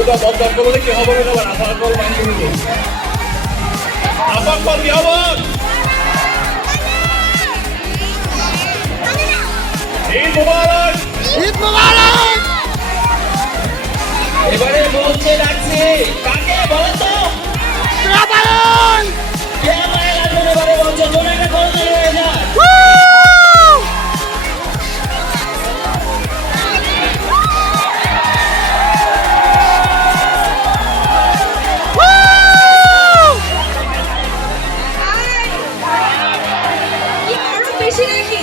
Udah bot-bot ko ulit yung habang naman. Apa ko man dulu. Apa ko di habang? Eid Mubarak! Eid মোবারক! এবারে বলছে ডাকছি কাকে বলো তো? শ্রাবণ! কে আমায় লাগবে এবারে বলছে জোরে একটা করতে হয়ে যায়। বেশি নাকি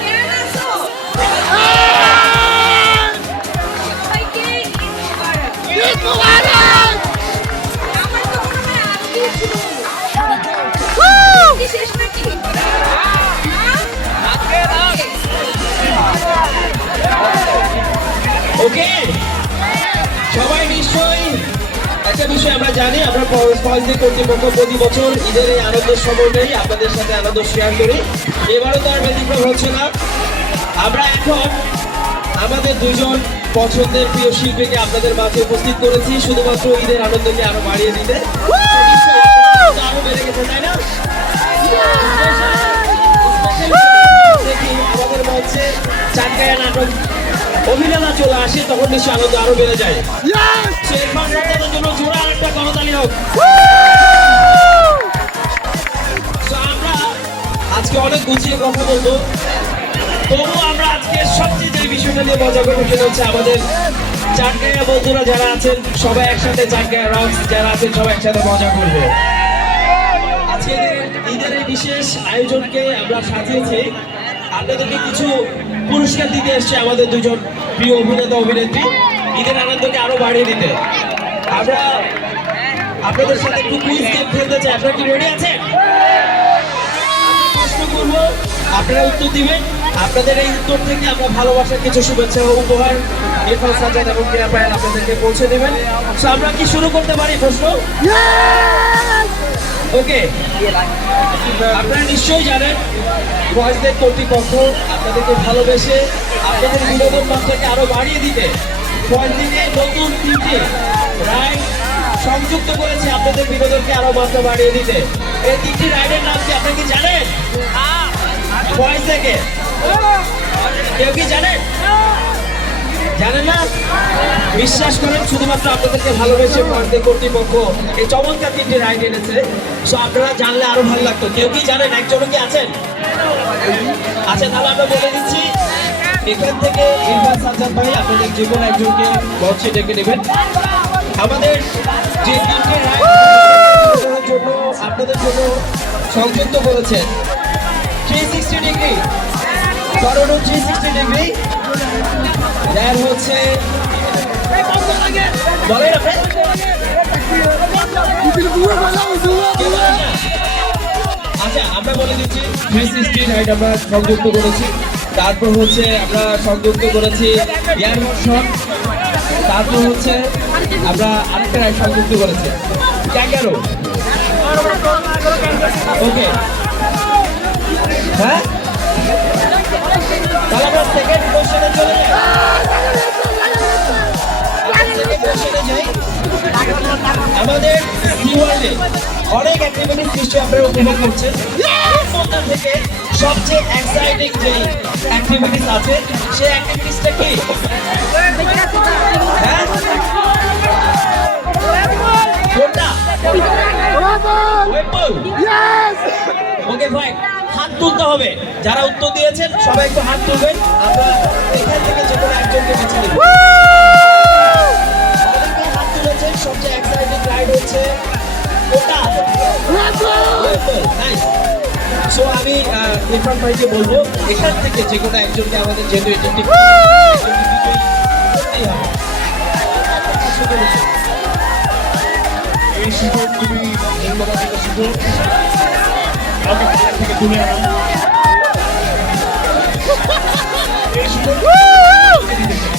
কেন আছো সবাইকে ঈদ মোবারক! আমার তো মনে হয় আজকে শুরু কি শেষ নাকি ওকে সবাই নিশ্চয়ই একটা বিষয় আমরা জানি, আমরা ফজলি কর্তৃপক্ষ প্রতি বছর ঈদের এই আনন্দের সময়টাই আপনাদের সাথে আনন্দ শেয়ার করি। এবারও তো আর ব্যতিক্রম হচ্ছে না। আমরা এখন আমাদের দুজন পছন্দের প্রিয় শিল্পীকে আপনাদের মাঝে উপস্থিত করেছি শুধুমাত্র ঈদের আনন্দকে আরো বাড়িয়ে দিতে। নিশ্চয়ই আপনাদের আরো বেড়ে গেছে, তাই না? দেখি আমাদের মঞ্চে চাটগাঁয়া নাটক অভিনেতা চলে আসে, তখন নিশ্চয়ই আনন্দ আরো বেড়ে যায়। ইরফান রাজাদের জন্য জোরে আরেকটা করতালি হোক। So, আমরা আজকে অনেক গুছিয়ে কথা বলবো, তবু আমরা আজকে সবচেয়ে যে বিষয়টা নিয়ে মজা করবো সেটা হচ্ছে আমাদের চাটগাঁয়া বন্ধুরা যারা আছেন সবাই একসাথে, চাটগাঁয়া রক্স যারা আছেন সবাই একসাথে মজা করবো। আজকে ঈদের এই বিশেষ আয়োজনকে আমরা সাজিয়েছি আপনাদেরকে কিছু পুরস্কার দিতে এসছে আমাদের দুজন প্রিয় অভিনেতা অভিনেত্রী ঈদের আনন্দকে আরো বাড়িয়ে দিতে। আমরা আপনাদের সাথে একটু কুইজ গেম খেলতে চাই, আপনারা কি রেডি আছেন? প্রশ্ন করবো, আপনারা উত্তর দিবেন। আপনাদের এই উত্তর থেকে আমরা ভালোবাসার কিছু শুভেচ্ছা ও উপহার ইরফান সাজ্জাদ এবং কিরা পায়েল আপনাদেরকে পৌঁছে দেবেন। So, আমরা কি শুরু করতে পারি প্রশ্ন? ওকে, আপনারা নিশ্চয়ই জানেন ফজলের কর্তৃপক্ষ আপনাদেরকে ভালোবেসে আপনাদের বিনোদন মাত্রাকে আরো বাড়িয়ে দিতে ফজলিকে নতুন 3টি রাইড সংযুক্ত করেছে আপনাদের বিনোদনকে আরো মাত্রা বাড়িয়ে দিতে। এই 3টি রাইডের নাম কি আপনারা কি জানেন? ফয়েজ থেকে কেউ কি জানেন? জানেন না? বিশ্বাস করেন শুধুমাত্র আপনাদেরকে ভালোবেসে ফজলের কর্তৃপক্ষ এই চমৎকার 3টি রাইড এনেছে। সো আপনারা জানলে আরো ভালো লাগতো। কেউ কি জানেন? একজনও কি আছেন? আচ্ছা, তাহলে আমরা বলে দিচ্ছি এখান থেকে ইরফান সাজ্জাদ ভাই আপনাদের যে কোনো একজনকে মঞ্চে ডেকে নেবেন। আমাদের যে 3টি রাইড জন্য আপনাদের জন্য সংযুক্ত করেছেন 360 ডিগ্রি, করোনা 360 ডিগ্রি, যার হচ্ছে বলেন আপনি আচ্ছা, আমরা বলে দিচ্ছি 360 রাইড আমরা সংযুক্ত করেছি। তারপর হচ্ছে আমরা সংযুক্ত করেছি এয়ারবোর্ড শট। তারপর হচ্ছে আমরা আরেকটা রাইড সংযুক্ত করেছি ক্যাঙ্গারু। ওকে, হ্যাঁ, তাহলে আমরা সেকেন্ড কোশ্চেনে চলে যাই। আমাদের সিওয়ার্ল্ডে অনেক অ্যাক্টিভিটিস নিশ্চয়ই আপনারা উপভোগ করছেন। এর মধ্যে থেকে সবচেয়ে এক্সাইটিং যে অ্যাক্টিভিটিস আছে সেই অ্যাক্টিভিটিসটা কি? হ্যাঁ, কোনটা? ওয়েবপুল। ওকে ফাইন, হাত তুলতে হবে। যারা উত্তর দিয়েছেন সবাই একটু হাত তুলবেন। আমরা এখান থেকে যে কোনো একজনকে বেছে নেব। হাত তুলেছেন, সবচেয়ে এক্সাইটিং রাইড হচ্ছে কোনটা? নাইস। সো আমি ইরফান ভাইকে বলবো এখান থেকে যে কোনো একজনকে আমাদের যেহেতু এটি করতেই হবে। এই সুযোগ খুবই মূল্যবান একটা সুযোগ, কাউকে বাজার থেকে তুলে আনা এই সুযোগ দিতে চাই।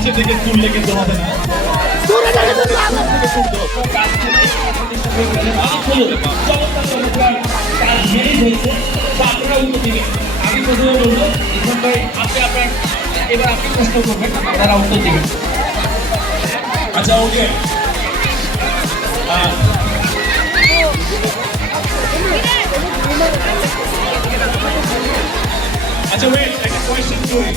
কাছে থেকে তুললে কিন্তু হবে না। দূরে থেকে তো ভালো। থেকে তুলতে হবে। কাছ থেকে আপনাদের সাথে গেলে ভালো হলো। চমৎকার চমৎকার কাজ মেনে হয়েছে। তো আপনারা উত্তর দিবেন। আমি প্রথমে বলবো, ইসলাম ভাই আপনি আপনার এবার আপনি প্রশ্ন করবেন, আপনারা উত্তর দিবেন। আচ্ছা ওকে। আচ্ছা ওয়েট, একটা কোয়েশ্চেন করি।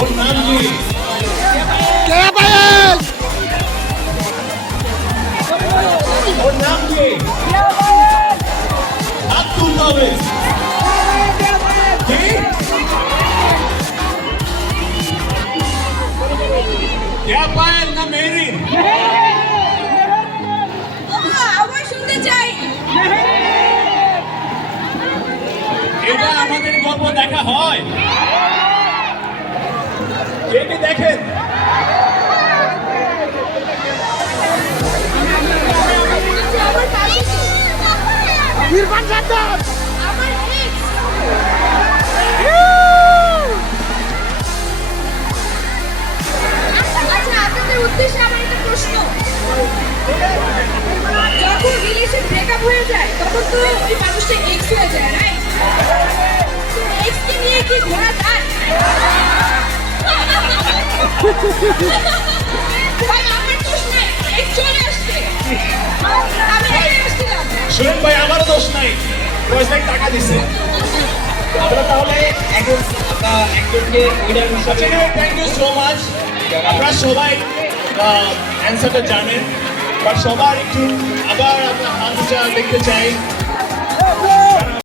ওর নাম কি? কে পায়েস? ওর নাম কি? হাত তুলতে হবে। কি? क्या पायल ना मेरी? আবার শুনতে চাই। এটা আমাদের গল্প দেখা হয়। কে কে দেখেন? আচ্ছা, আমার পাশে কে? ইরফান সাদ্দাম। আমার ex। আচ্ছা, আপনাদের উদ্দেশ্যে আমার একটা প্রশ্ন। যখন রিলেশন ব্রেকআপ হয়ে যায় তখন তো ওই মানুষটা এক্স হয়ে যায়, রাইট? এক্স কে নিয়ে কি ঘোরা যায়? ভাই আমার দোষ নাই, এক্স চলে আসছে, আমি একাই আসছিলাম। শুনেন ভাই, আমারও দোষ নাই, পয়সায় টাকা দিছে। আমরা তাহলে এখন একজনকে উইনার হিসাবে থ্যাংক ইউ সো মাচ। আপনারা সবাই অ্যান্সারটা জানেন, বাট সবার একটু আবার আমরা হাত উঁচা দেখতে চাই।